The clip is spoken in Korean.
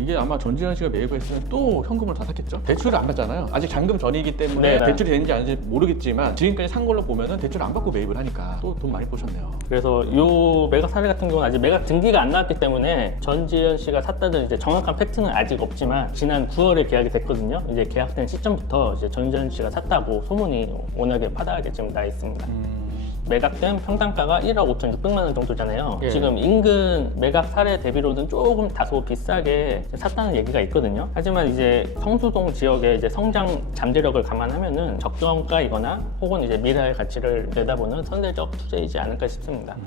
이게 아마 전지현 씨가 매입을 했으면 또 현금을 다 샀겠죠? 대출을 안 받잖아요. 아직 잔금 전이기 때문에 네. 대출이 되는지 아닌지 모르겠지만 지금까지 산 걸로 보면은 대출 안 받고 매입을 하니까 또 돈 많이 보셨네요. 그래서 요 매각 사례 같은 경우는 아직 매각 등기가 안 나왔기 때문에 전지현 씨가 샀다는 이제 정확한 팩트는 아직 없지만 지난 9월에 계약이 됐거든요. 이제 계약된 시점부터 이제 전지현 씨가 샀다고 소문이 워낙에 파다하게 지금 나 있습니다. 매각된 평당가가 1억 5,600만 원 정도잖아요. 예. 지금 인근 매각 사례 대비로는 조금 다소 비싸게 샀다는 얘기가 있거든요. 하지만 이제 성수동 지역의 이제 성장 잠재력을 감안하면은 적정가이거나 혹은 이제 미래의 가치를 내다보는 선제적 투자이지 않을까 싶습니다.